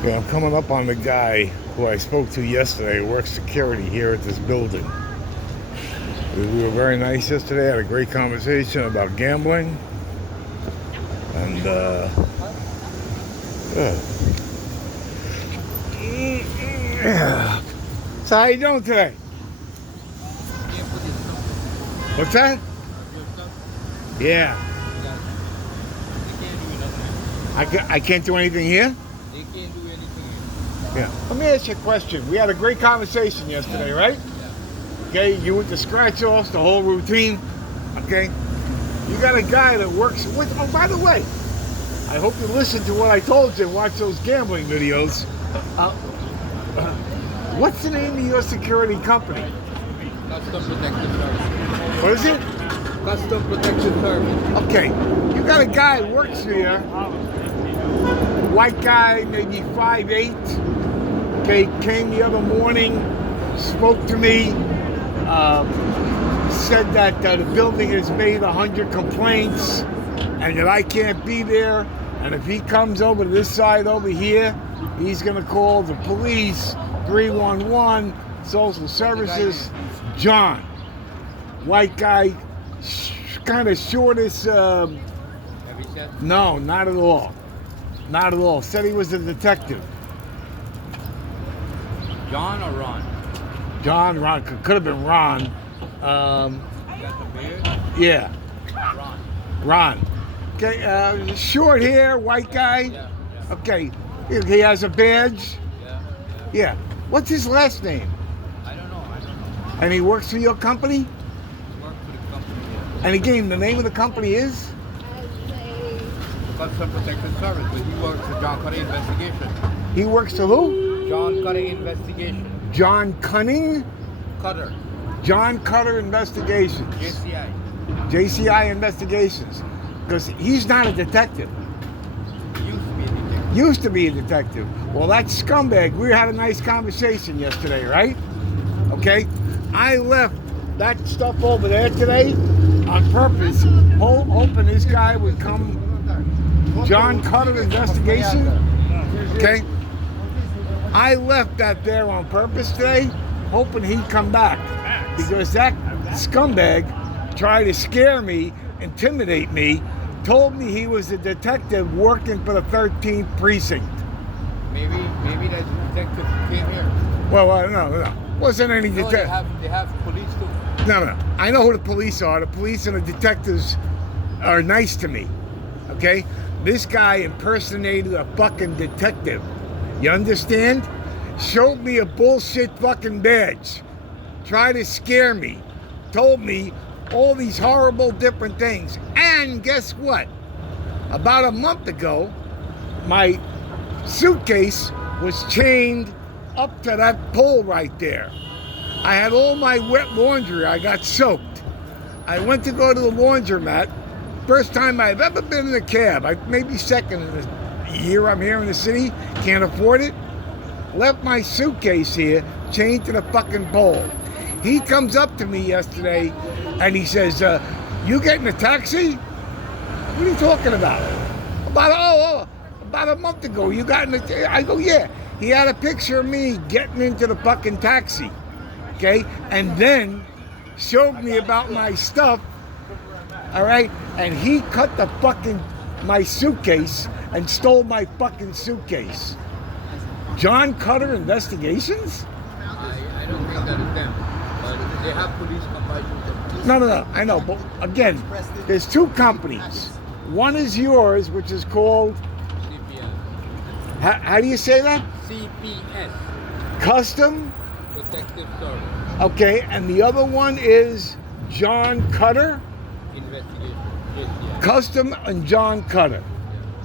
Okay, I'm coming up on the guy who I spoke to yesterday, who works security here at this building. We were very nice yesterday, had a great conversation about gambling. And, So how you doing today? What's that? Yeah. I can't do anything here? They can't do anything here. Yeah. Let me ask you a question. We had a great conversation yesterday, right? Yeah. Okay, you went to scratch offs, the whole routine. Okay? You got a guy that works with, oh, by the way, I hope you listened to what I told you and watch those gambling videos. What's the name of your security company? Custom Protection Service. What is it? Custom Protection Service. Okay, you got a guy who works here, white guy, maybe 5'8". Okay, came the other morning, spoke to me, said that the building has made 100 complaints and that I can't be there. And if he comes over to this side over here, he's gonna call the police, 311, social services. John, white guy, kind of shortest. No, not at all. Not at all. Said he was a detective. John or Ron? John, Ron, could have been Ron. Got the beard? Yeah, Ron. Ron. Okay, short hair, white guy. Yeah. Okay, he has a badge. Yeah. Yeah. What's his last name? I don't know. And he works for your company? Work for the company. And again, the name of the company is? Custom Protection Service, but he works for John Cutter Investigation. He works for who? John Cutter Investigation. John Cunning? Cutter. John Cutter Investigations. JCI. JCI Investigations. Because he's not a detective. He used to be a detective. Used to be a detective. Well, that scumbag, we had a nice conversation yesterday, right? Okay? I left that stuff over there today on purpose, hoping this guy would come. John Cutter Investigation. Okay? I left that there on purpose today, hoping he'd come back. Because that scumbag tried to scare me, intimidate me, told me he was a detective working for the 13th precinct. Maybe that detective came here. Well, no. Wasn't any No, detective. they have police too. No. I know who the police are. The police and the detectives are nice to me. Okay? This guy impersonated a fucking detective. You understand? Showed me a bullshit fucking badge. Tried to scare me. Told me all these horrible different things. And guess what? About a month ago, my suitcase was chained up to that pole right there. I had all my wet laundry. I got soaked. I went to go to the laundromat. First time I've ever been in a cab. Maybe second in the year I'm here in the city. Can't afford it. Left my suitcase here, chained to the fucking pole. He comes up to me yesterday and he says, you getting a taxi? What are you talking about? About a month ago, you got in a... I go, yeah. He had a picture of me getting into the fucking taxi. Okay? And then showed me about my stuff. All right? And he cut my suitcase and stole my fucking suitcase. John Cutter Investigations? I don't think that is them. But they have police come by you. No. I know. But again, there's two companies. One is yours, which is called... CPS. How do you say that? CPS. Custom? Protective Service. Okay, and the other one is John Cutter? Investigation. JCI. Custom and John Cutter.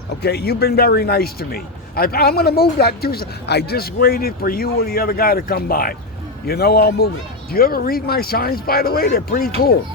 Okay, you've been very nice to me. I'm going to move that too. I just waited for you or the other guy to come by. You know I'll move it. Do you ever read my signs, by the way? They're pretty cool.